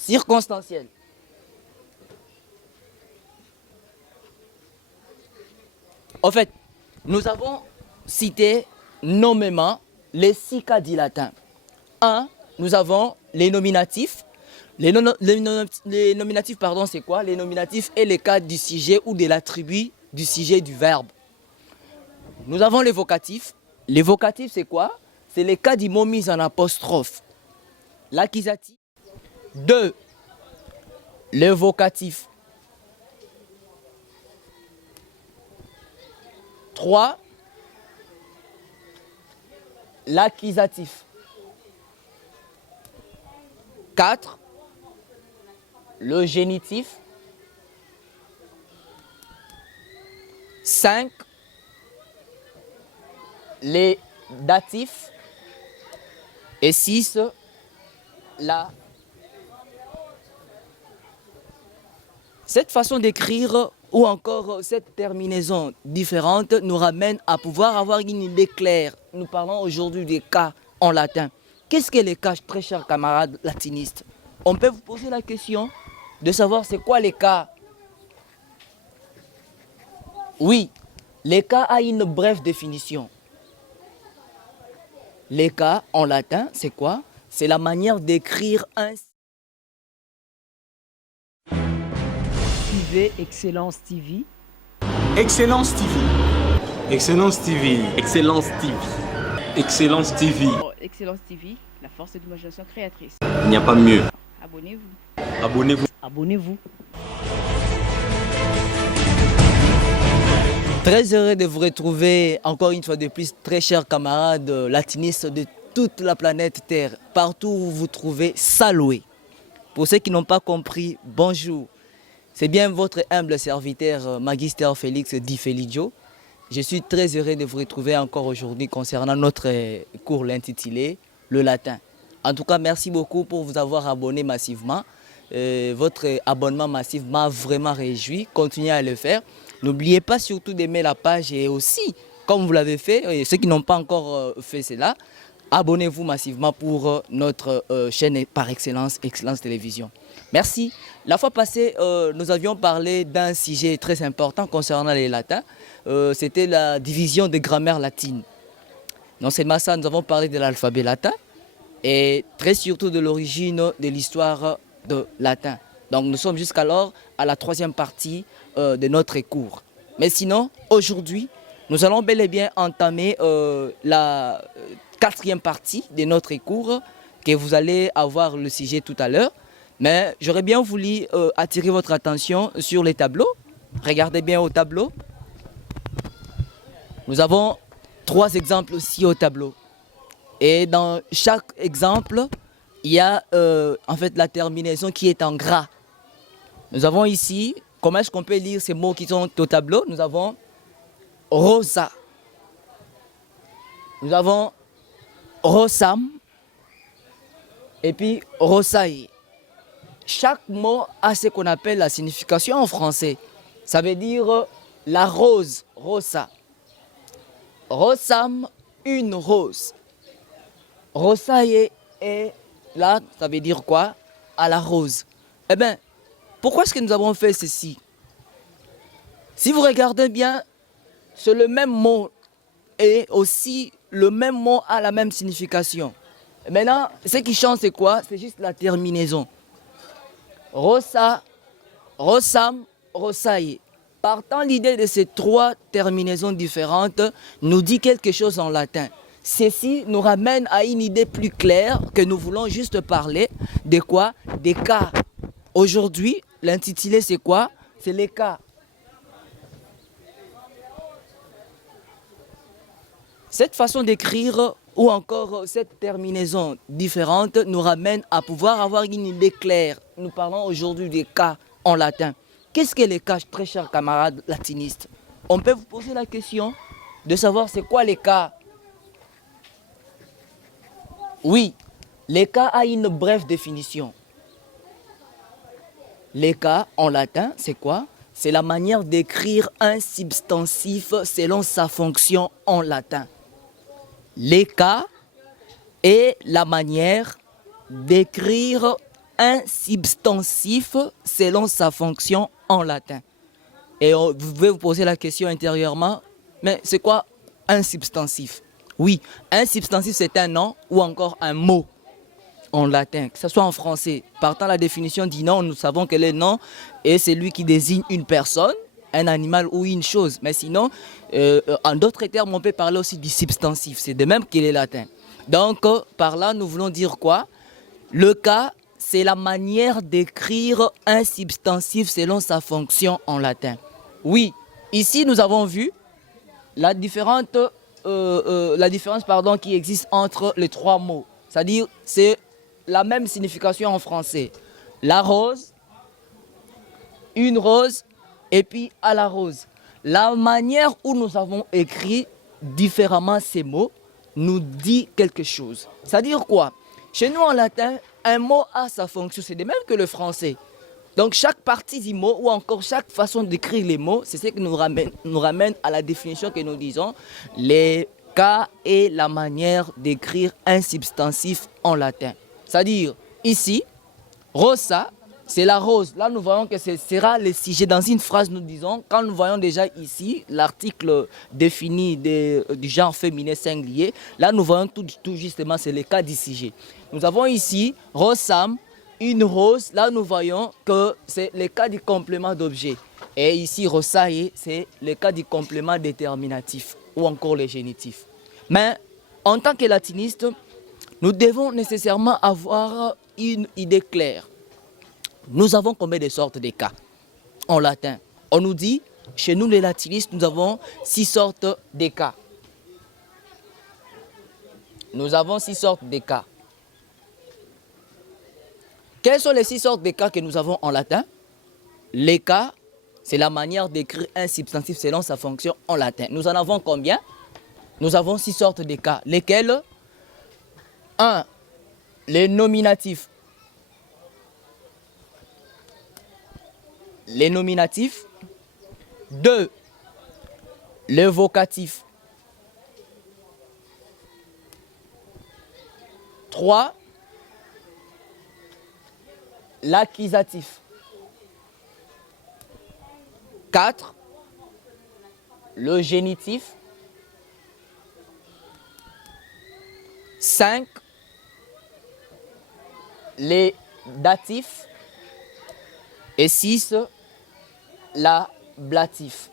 circonstanciel. En fait, nous avons cité nommément les 6 cas dits latins. 1, nous avons les nominatifs. Les nominatifs, pardon, c'est quoi? Les nominatifs est les cas du sujet ou de l'attribut du sujet du verbe. Nous avons les vocatifs. Les vocatifs, c'est quoi? C'est les cas du mot mis en apostrophe. L'accusatif. 2, le vocatif. 3, l'accusatif. 4, le génitif. 5, les datifs. Et 6, la. Cette façon d'écrire ou encore cette terminaison différente nous ramène à pouvoir avoir une idée claire. Nous parlons aujourd'hui des cas en latin. Qu'est-ce que les cas, très chers camarades latinistes? On peut vous poser la question de savoir c'est quoi les cas. Oui, les cas a une brève définition. Les cas en latin, c'est quoi? C'est la manière d'écrire un... Suivez Excellence TV. Excellence TV. Excellence TV. Excellence TV. Excellence TV. Excellence TV, la force de l'imagination créatrice. Il n'y a pas mieux. Abonnez-vous. Abonnez-vous. Abonnez-vous. Très heureux de vous retrouver encore une fois de plus, très chers camarades latinistes de toute la planète Terre. Partout où vous vous trouvez, saluez. Pour ceux qui n'ont pas compris, bonjour. C'est bien votre humble serviteur, Magister Félix Di Felicio. Je suis très heureux de vous retrouver encore aujourd'hui concernant notre cours intitulé Le latin. En tout cas, merci beaucoup pour vous avoir abonné massivement. Votre abonnement massif m'a vraiment réjoui. Continuez à le faire. N'oubliez pas surtout d'aimer la page et aussi, comme vous l'avez fait, et ceux qui n'ont pas encore fait cela, abonnez-vous massivement pour notre chaîne par excellence, Excellence Télévision. Merci. La fois passée, nous avions parlé d'un sujet très important concernant les latins. C'était la division des grammaires latines. Non seulement ça, nous avons parlé de l'alphabet latin et très surtout de l'origine de l'histoire de latin. Donc nous sommes jusqu'alors à la 3e partie de notre cours. Mais sinon, aujourd'hui, nous allons bel et bien entamer la 4e partie de notre cours, que vous allez avoir le sujet tout à l'heure. Mais j'aurais bien voulu attirer votre attention sur les tableaux. Regardez bien au tableau. Nous avons 3 exemples aussi au tableau. Et dans chaque exemple, il y a en fait la terminaison qui est en gras. Nous avons ici, comment est-ce qu'on peut lire ces mots qui sont au tableau? Nous avons rosa. Nous avons rosam. Et puis rosae. Chaque mot a ce qu'on appelle la signification en français. Ça veut dire la rose, rosa. Rosam, une rose. Rosae est là, ça veut dire quoi? À la rose. Eh bien, pourquoi est-ce que nous avons fait ceci? Si vous regardez bien, c'est le même mot et aussi le même mot a la même signification. Et maintenant, ce qui change, c'est quoi? C'est juste la terminaison. Rosa, rosam, rosae. Partant l'idée de ces 3 terminaisons différentes nous dit quelque chose en latin. Ceci nous ramène à une idée plus claire que nous voulons juste parler de quoi? Des cas. Aujourd'hui, l'intitulé c'est quoi? C'est les cas. Cette façon d'écrire ou encore cette terminaison différente nous ramène à pouvoir avoir une idée claire. Nous parlons aujourd'hui des cas en latin. Qu'est-ce que les cas, très chers camarades latinistes? On peut vous poser la question de savoir c'est quoi les cas. Oui, les cas a une brève définition. Les cas en latin, c'est quoi? C'est la manière d'écrire un substantif selon sa fonction en latin. Les cas est la manière d'écrire un substantif selon sa fonction en latin. Et vous pouvez vous poser la question intérieurement, mais c'est quoi un substantif? Oui, un substantif c'est un nom ou encore un mot en latin, que ce soit en français. Partant la définition du nom, nous savons que le nom est celui qui désigne une personne, un animal ou une chose. Mais sinon, en d'autres termes, on peut parler aussi du substantif. C'est de même qu'il est latin. Donc, par là, nous voulons dire quoi? Le cas, c'est la manière d'écrire un substantif selon sa fonction en latin. Oui, ici, nous avons vu la différence qui existe entre les trois mots. C'est-à-dire, c'est la même signification en français. La rose, une rose, et puis à la rose. La manière où nous avons écrit différemment ces mots nous dit quelque chose. C'est-à-dire quoi? Chez nous en latin, un mot a sa fonction, c'est de même que le français. Donc chaque partie du mot ou encore chaque façon d'écrire les mots, c'est ce qui nous ramène à la définition que nous disons, les cas et la manière d'écrire un substantif en latin. C'est-à-dire, ici, rosa, c'est la rose. Là, nous voyons que ce sera le sujet. Dans une phrase, nous disons, quand nous voyons déjà ici l'article défini du genre féminin singulier, là, nous voyons tout justement, c'est le cas du sujet. Nous avons ici, rosam, une rose. Là, nous voyons que c'est le cas du complément d'objet. Et ici, rosae, c'est le cas du complément déterminatif ou encore le génitif. Mais en tant que latiniste, nous devons nécessairement avoir une idée claire. Nous avons combien de sortes de cas en latin? On nous dit, chez nous les latinistes, nous avons 6 sortes de cas. Nous avons 6 sortes de cas. Quelles sont les 6 sortes de cas que nous avons en latin? Les cas, c'est la manière d'écrire un substantif selon sa fonction en latin. Nous en avons combien? Nous avons 6 sortes de cas. Lesquels? 1. Les nominatifs. Les nominatifs. 2. Le vocatif. 3. L'accusatif. 4. Le génitif. 5. Les datifs. Et 6. L'ablatif.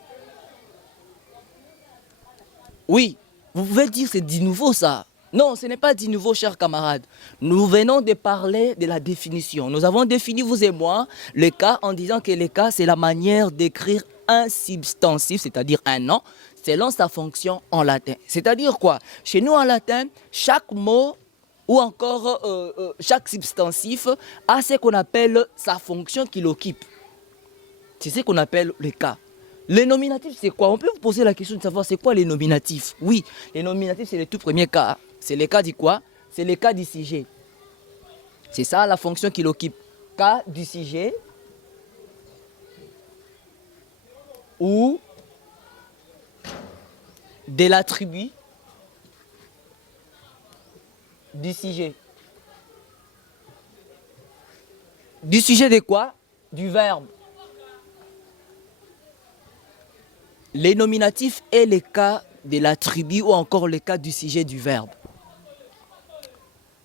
Oui, vous pouvez dire c'est du nouveau ça. Non, ce n'est pas du nouveau, chers camarades. Nous venons de parler de la définition. Nous avons défini, vous et moi, le cas en disant que le cas, c'est la manière d'écrire un substantif, c'est-à-dire un nom, selon sa fonction en latin. C'est-à-dire quoi? Chez nous en latin, chaque mot ou encore chaque substantif a ce qu'on appelle sa fonction qu'il occupe. C'est ce qu'on appelle le cas. Les nominatifs, c'est quoi? On peut vous poser la question de savoir c'est quoi les nominatifs. Oui, les nominatifs, c'est le tout premier cas. C'est le cas du quoi? C'est le cas du sujet. C'est ça la fonction qu'il occupe. Cas du sujet ou de l'attribut du sujet. Du sujet de quoi? Du verbe. Les nominatifs est le cas de l'attribut ou encore le cas du sujet du verbe.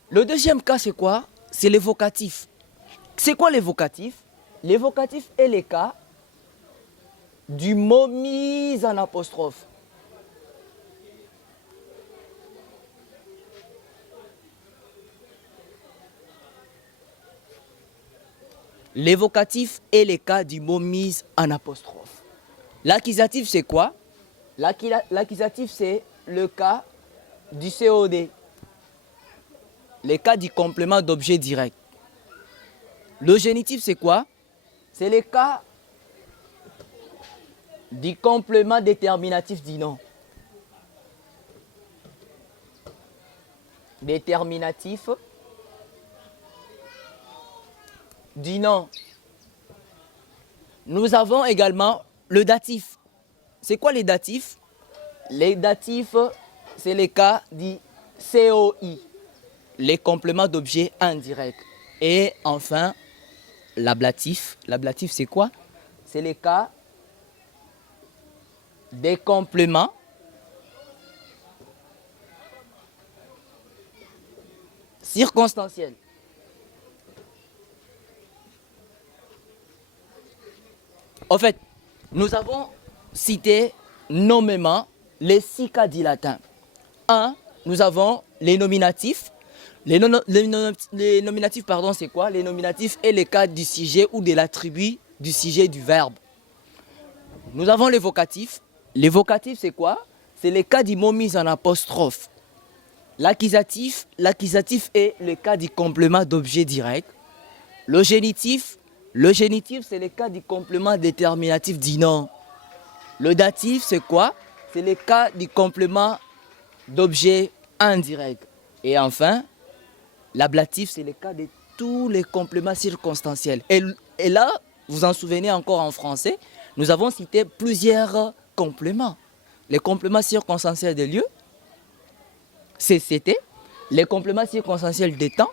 Le deuxième cas, c'est quoi? C'est l'évocatif. C'est quoi l'évocatif? L'évocatif est le cas du mot mis en apostrophe. L'évocatif est le cas du mot mis en apostrophe. L'accusatif, c'est quoi? L'accusatif, c'est le cas du COD. Le cas du complément d'objet direct. Le génitif, c'est quoi? C'est le cas du complément déterminatif du nom. Déterminatif du nom. Nous avons également le datif. C'est quoi les datifs? Les datifs, c'est le cas du COI, les compléments d'objet indirects. Et enfin, l'ablatif. L'ablatif, c'est quoi? C'est les cas des compléments circonstanciels. En fait, nous avons cité nommément les 6 cas dits latins. 1. Nous avons les nominatifs. Les nominatifs, pardon, c'est quoi? Les nominatifs est les cas du sujet ou de l'attribut du sujet du verbe. Nous avons les vocatifs. Les vocatifs, c'est quoi? C'est les cas du mot mis en apostrophe. L'accusatif est le cas du complément d'objet direct. Le génitif, c'est le cas du complément déterminatif dit non. Le datif, c'est quoi? C'est le cas du complément d'objet indirect. Et enfin, l'ablatif, c'est le cas de tous les compléments circonstanciels. Et là, vous en souvenez encore en français, nous avons cité plusieurs compléments. Les compléments circonstanciels de lieu, CCT, les compléments circonstanciels de temps,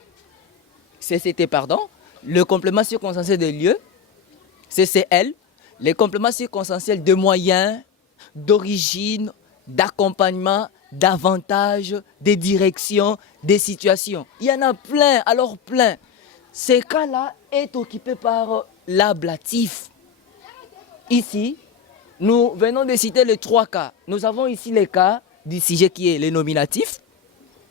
CCT pardon, le complément circonstanciel de lieu, CCL, les compléments circonstanciels de moyens, d'origine, d'accompagnement, d'avantages, des directions, des situations. Il y en a plein, alors plein. Ces cas-là est occupé par l'ablatif. Ici, nous venons de citer les 3 cas. Nous avons ici les cas du sujet qui est le nominatif.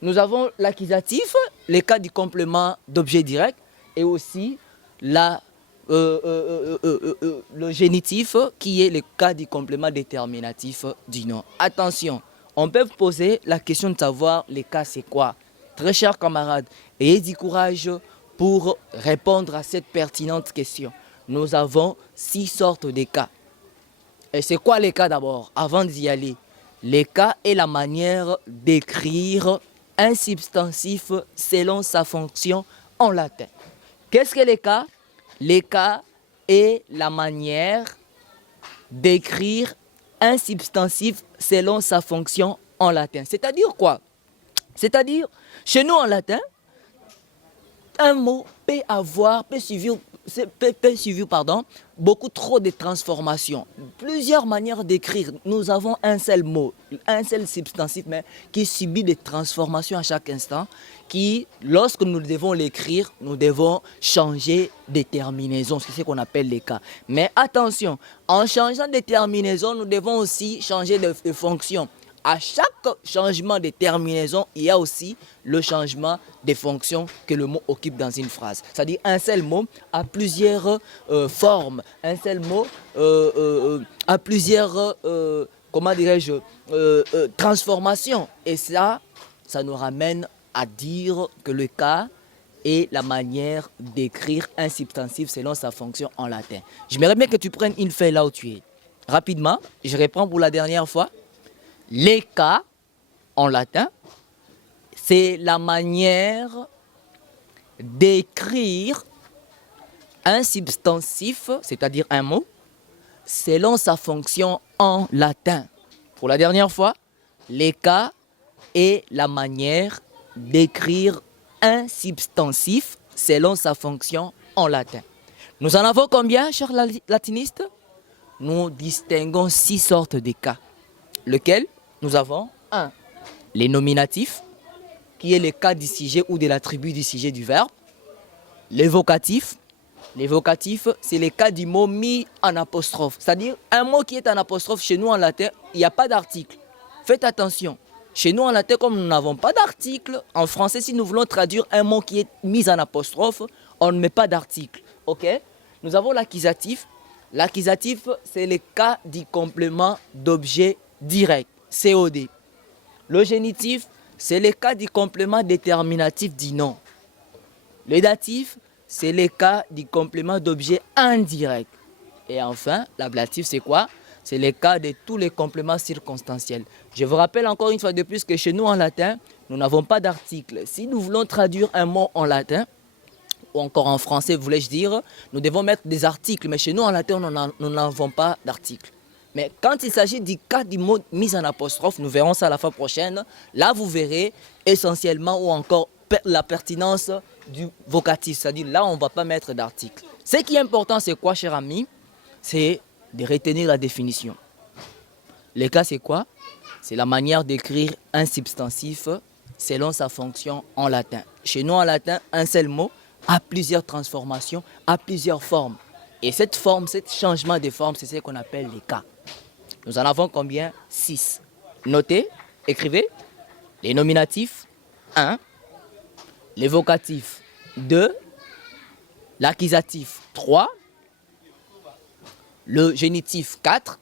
Nous avons l'accusatif, les cas du complément d'objet direct et aussi le génitif qui est le cas du complément déterminatif du nom. Attention, on peut poser la question de savoir les cas c'est quoi. Très chers camarades, ayez du courage pour répondre à cette pertinente question. Nous avons 6 sortes de cas. Et c'est quoi les cas d'abord? Avant d'y aller, les cas est la manière d'écrire un substantif selon sa fonction en latin. Qu'est-ce que les cas? Les cas est la manière d'écrire un substantif selon sa fonction en latin. C'est-à-dire quoi? C'est-à-dire, chez nous en latin, un mot peut suivre beaucoup trop de transformations. Plusieurs manières d'écrire. Nous avons un seul mot, un seul substantif, mais qui subit des transformations à chaque instant, qui, lorsque nous devons l'écrire, nous devons changer de terminaison. C'est ce qu'on appelle les cas. Mais attention, en changeant de terminaison, nous devons aussi changer de fonction. À chaque changement de terminaison, il y a aussi le changement des fonctions que le mot occupe dans une phrase. C'est-à-dire un seul mot a plusieurs formes, un seul mot a plusieurs, comment dirais-je, transformations. Et ça nous ramène à dire que le cas est la manière d'écrire un substantif selon sa fonction en latin. J'aimerais bien que tu prennes une feuille là où tu es. Rapidement, je reprends pour la dernière fois. Les cas, en latin, c'est la manière d'écrire un substantif, c'est-à-dire un mot, selon sa fonction en latin. Pour la dernière fois, les cas est la manière d'écrire un substantif selon sa fonction en latin. Nous en avons combien, chers latinistes? Nous distinguons 6 sortes de cas. Lequel? Nous avons 1. Les nominatifs, qui est le cas du sujet ou de l'attribut du sujet du verbe. Les vocatifs. Les vocatifs, c'est le cas du mot mis en apostrophe. C'est-à-dire, un mot qui est en apostrophe, chez nous en latin, il n'y a pas d'article. Faites attention. Chez nous en latin, comme nous n'avons pas d'article, en français, si nous voulons traduire un mot qui est mis en apostrophe, on ne met pas d'article. Ok? Nous avons l'accusatif. L'accusatif, c'est le cas du complément d'objet direct. COD. Le génitif, c'est le cas du complément déterminatif du nom. Le datif, c'est le cas du complément d'objet indirect. Et enfin, l'ablatif, c'est quoi? C'est le cas de tous les compléments circonstanciels. Je vous rappelle encore une fois de plus que chez nous en latin, nous n'avons pas d'article. Si nous voulons traduire un mot en latin, ou encore en français, voulais-je dire, nous devons mettre des articles. Mais chez nous en latin, nous n'avons pas d'article. Mais quand il s'agit du cas du mot mis en apostrophe, nous verrons ça la fois prochaine. Là, vous verrez essentiellement ou encore la pertinence du vocatif. C'est-à-dire là, on ne va pas mettre d'article. Ce qui est important, c'est quoi, cher ami? C'est de retenir la définition. Le cas, c'est quoi? C'est la manière d'écrire un substantif selon sa fonction en latin. Chez nous, en latin, un seul mot a plusieurs transformations, a plusieurs formes. Et cette forme, ce changement de forme, c'est ce qu'on appelle les cas. Nous en avons combien? 6. Notez, écrivez. Les nominatifs, 1. Les vocatifs, 2. L'accusatif, 3. Le génitif, 4.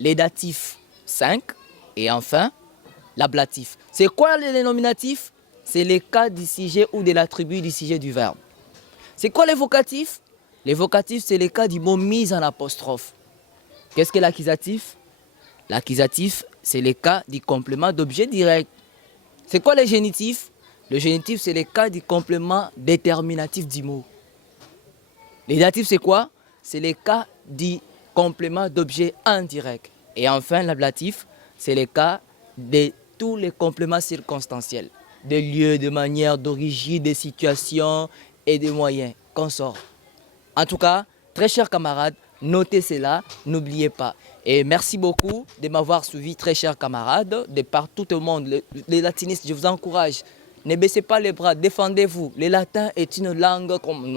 Les datifs, 5. Et enfin, l'ablatif. C'est quoi les nominatifs? C'est les cas du sujet ou de l'attribut du sujet du verbe. C'est quoi les vocatifs? Les vocatifs, c'est les cas du mot mis en apostrophe. Qu'est-ce que l'accusatif? L'accusatif, c'est les cas du complément d'objet direct. C'est quoi les génitifs? Le génitif, c'est les cas du complément déterminatif du mot. Les datifs, c'est quoi? C'est les cas du complément d'objet indirect. Et enfin, l'ablatif, c'est les cas de tous les compléments circonstanciels. Des lieux, de manière, d'origine, des situations et des moyens qu'on sort. En tout cas, très chers camarades, notez cela, n'oubliez pas. Et merci beaucoup de m'avoir suivi, très chers camarades, de par tout le monde. Les latinistes, je vous encourage, ne baissez pas les bras, défendez-vous. Le latin est une langue, comme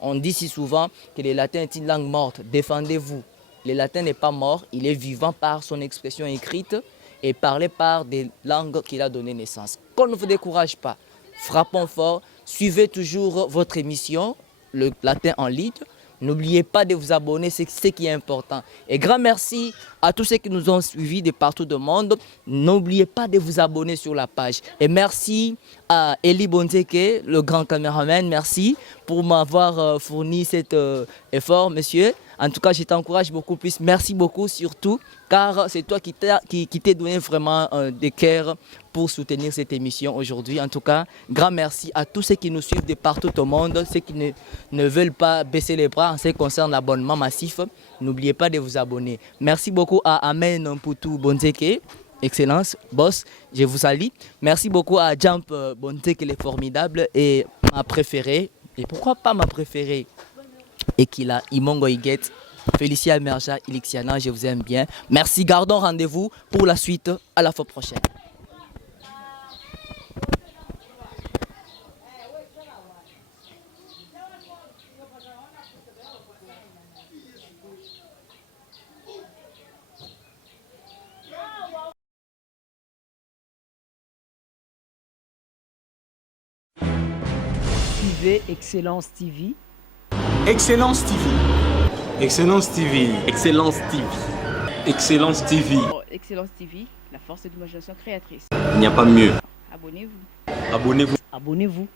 on dit si souvent que le latin est une langue morte. Défendez-vous. Le latin n'est pas mort, il est vivant par son expression écrite et parlé par des langues qu'il a donné naissance. Qu'on ne vous décourage pas, frappons fort, suivez toujours votre émission, le latin en ligne. N'oubliez pas de vous abonner, c'est ce qui est important. Et grand merci à tous ceux qui nous ont suivis de partout du monde. N'oubliez pas de vous abonner sur la page. Et merci à Eli Bonzeke, le grand caméraman. Merci pour m'avoir fourni cet effort, monsieur. En tout cas, je t'encourage beaucoup plus. Merci beaucoup surtout, car c'est toi qui t'es donné vraiment des cœurs pour soutenir cette émission aujourd'hui. En tout cas, grand merci à tous ceux qui nous suivent de partout au monde, ceux qui ne veulent pas baisser les bras en ce qui concerne l'abonnement massif. N'oubliez pas de vous abonner. Merci beaucoup à Amen Poutou Bonzeke, Excellence, boss, je vous salue. Merci beaucoup à Jump Bonzeke, elle est formidable et ma préférée. Et pourquoi pas ma préférée? Ekila, Imongo Iguet, Félicia Merja, Ilixiana, je vous aime bien. Merci, gardons rendez-vous pour la suite. À la fois prochaine. Suivez Excellence TV. Excellence TV. Excellence TV. Excellence TV. Excellence TV. Excellence TV, la force de l'imagination créatrice. Il n'y a pas mieux. Abonnez-vous. Abonnez-vous. Abonnez-vous.